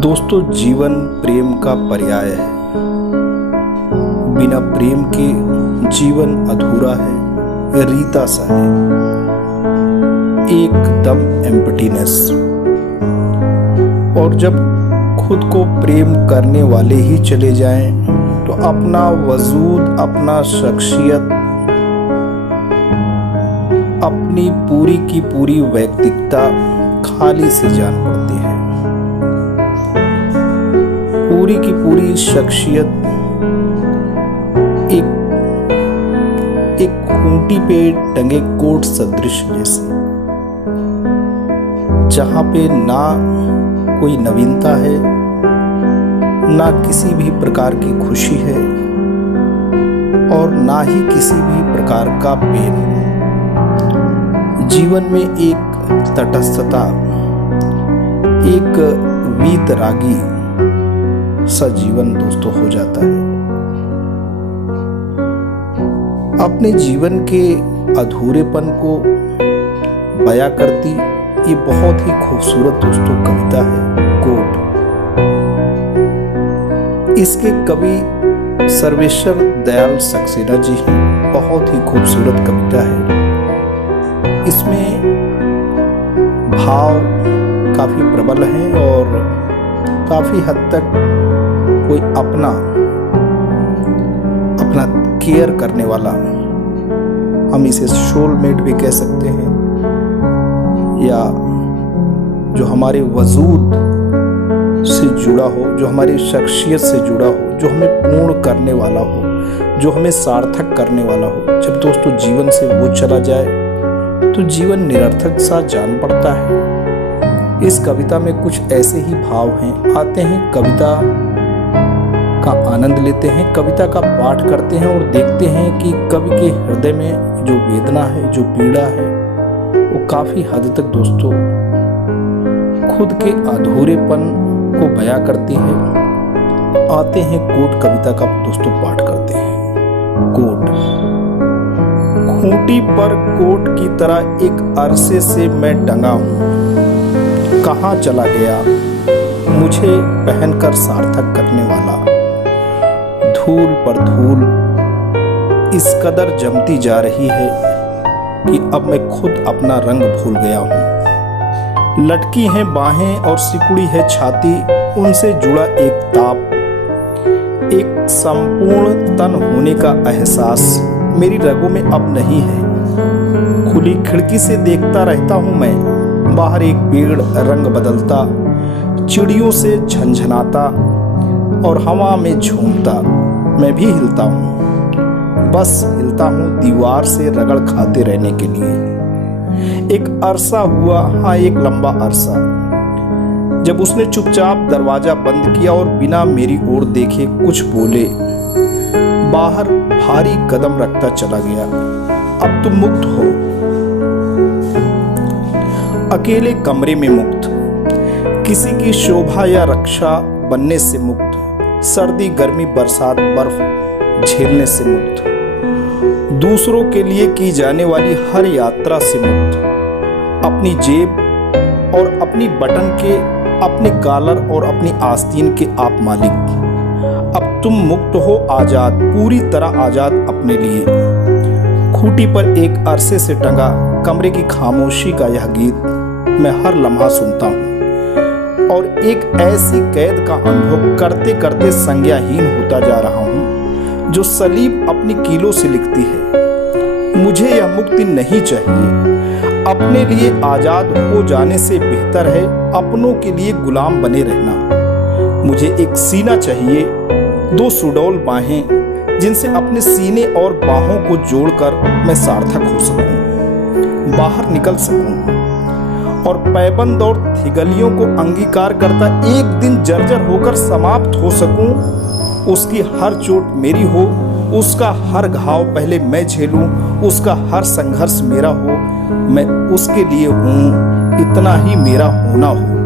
दोस्तों, जीवन प्रेम का पर्याय है। बिना प्रेम के जीवन अधूरा है, रीता सा है, एकदम एम्प्टीनेस। और जब खुद को प्रेम करने वाले ही चले जाएं, तो अपना वजूद, अपना शख्सियत, अपनी पूरी की पूरी व्यक्तिगता खाली से जान पड़ती है। पूरी की पूरी शख्सियत एक खूंटी पे टंगे कोट सदृश जैसे, जहां पे ना कोई नवीनता है, ना किसी भी प्रकार की खुशी है, और ना ही किसी भी प्रकार का पेन। जीवन में एक तटस्थता, एक वीतरागी सा जीवन दोस्तों हो जाता है। अपने जीवन के अधूरेपन को बयां करती ये बहुत ही खूबसूरत दोस्तों कविता है, कोट। इसके कवि सर्वेश्वर दयाल सक्सेना जी हैं। बहुत ही खूबसूरत कविता है। इसमें भाव काफी प्रबल हैं और काफी हद तक कोई अपना केयर करने वाला, हम इसे सोलमेट भी कह सकते हैं, या जो हमारे वजूद से जुड़ा हो, जो हमारी शख्सियत से जुड़ा हो, जो हमें पूर्ण करने वाला हो, जो हमें सार्थक करने वाला हो। जब दोस्तों जीवन से वो चला जाए तो जीवन निरर्थक सा जान पड़ता है। इस कविता में कुछ ऐसे ही भाव हैं। आते हैं, कविता का आनंद लेते हैं, कविता का पाठ करते हैं और देखते हैं कि कवि के हृदय में जो वेदना है, जो पीड़ा है, वो काफी हद तक दोस्तों खुद के अधूरेपन को बयां करती है। आते हैं, कोट कविता का दोस्तों पाठ करते हैं। कोट। खूंटी पर कोट की तरह एक अरसे से मैं टंगा हूं, कहां चला गया मुझे पहनकर सार्थक करने वाला। धूल पर धूल इस कदर जमती जा रही है कि अब मैं खुद अपना रंग भूल गया हूं। लटकी हैं बाहें और सिकुड़ी है छाती, उनसे जुड़ा एक ताप, एक संपूर्ण तन होने का एहसास मेरी रगों में अब नहीं है। खुली खिड़की से देखता रहता हूं मैं, बाहर एक पेड़ रंग बदलता, चिड़ियों से झंझनाता और हवा में झूमता। मैं भी हिलता हूं, बस हिलता हूं दीवार से रगड़ खाते रहने के लिए। एक अरसा हुआ, हाँ एक लंबा अरसा, जब उसने चुपचाप दरवाजा बंद किया और बिना मेरी ओर देखे कुछ बोले बाहर भारी कदम रखता चला गया। अब तुम मुक्त हो, अकेले कमरे में मुक्त, किसी की शोभा या रक्षा बनने से मुक्त, सर्दी गर्मी बरसात बर्फ झेलने से मुक्त, दूसरों के लिए की जाने वाली हर यात्रा से मुक्त, अपनी जेब और अपनी बटन के, अपने कॉलर और अपनी आस्तीन के आप मालिक। अब तुम मुक्त हो, आजाद, पूरी तरह आजाद अपने लिए। खूंटी पर एक अरसे से टंगा कमरे की खामोशी का यह गीत मैं हर लम्हा सुनता हूँ और एक ऐसी कैद का अनुभव करते करते संज्ञाहीन होता जा रहा हूँ जो सलीब अपनी कीलों से लिखती है। मुझे यह मुक्ति नहीं चाहिए। अपने लिए आजाद हो जाने से बेहतर है अपनों के लिए गुलाम बने रहना। मुझे एक सीना चाहिए, दो सुडौल बाहें, जिनसे अपने सीने और बाहों को जोड़कर मैं सार्थक हो सकूं, बाहर निकल सकूं और पैबंद और थिगलियों को अंगीकार करता एक दिन जर्जर होकर समाप्त हो सकूं। उसकी हर चोट मेरी हो, उसका हर घाव पहले मैं झेलूं, उसका हर संघर्ष मेरा हो, मैं उसके लिए हूं, इतना ही मेरा होना हो।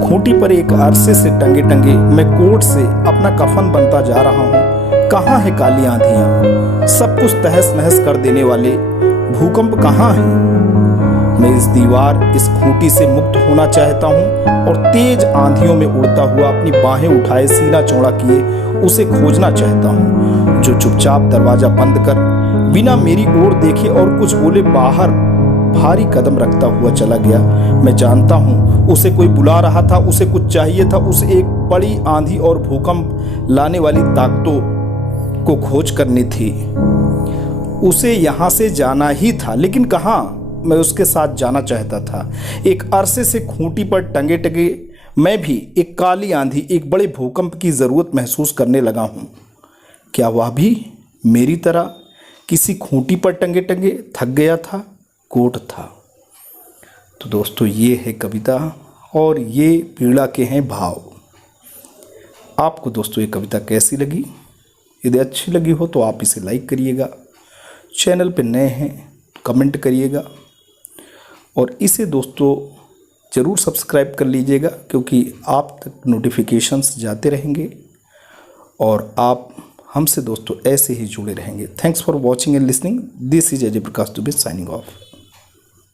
खूंटी पर एक अरसे से टंगे टंगे मैं कोट से अपना कफन बनता जा रहा हूं। कहाँ है काली आंधियां, सब कुछ तहस नहस कर देने वाले भूकंप कहाँ है? मैं इस दीवार, इस खूंटी से मुक्त होना चाहता हूँ और तेज आंधियों में उड़ता हुआ अपनी बाहें उठाए सीना चौड़ा किए उसे खोजना चाहता हूँ, जो चुपचाप दरवाजा बंद कर बिना मेरी ओर देखे और कुछ बोले बाहर भारी कदम रखता हुआ चला गया। मैं जानता हूँ उसे कोई बुला रहा था, उसे कुछ चाहिए था, उसे एक बड़ी आंधी और भूकंप लाने वाली ताकतों को खोज करनी थी। उसे यहाँ से जाना ही था, लेकिन कहाँ? मैं उसके साथ जाना चाहता था। एक अरसे से खूंटी पर टंगे टंगे मैं भी एक काली आंधी, एक बड़े भूकंप की ज़रूरत महसूस करने लगा हूँ। क्या वह भी मेरी तरह किसी खूंटी पर टंगे टंगे थक गया था? कोट था। तो दोस्तों, ये है कविता और ये पीड़ा के हैं भाव। आपको दोस्तों ये कविता कैसी लगी? यदि अच्छी लगी हो तो आप इसे लाइक करिएगा, चैनल पर नए हैं कमेंट करिएगा और इसे दोस्तों ज़रूर सब्सक्राइब कर लीजिएगा, क्योंकि आप तक नोटिफिकेशंस जाते रहेंगे और आप हमसे दोस्तों ऐसे ही जुड़े रहेंगे। Thanks for watching and listening. This is Ajay Prakash Dubey signing off.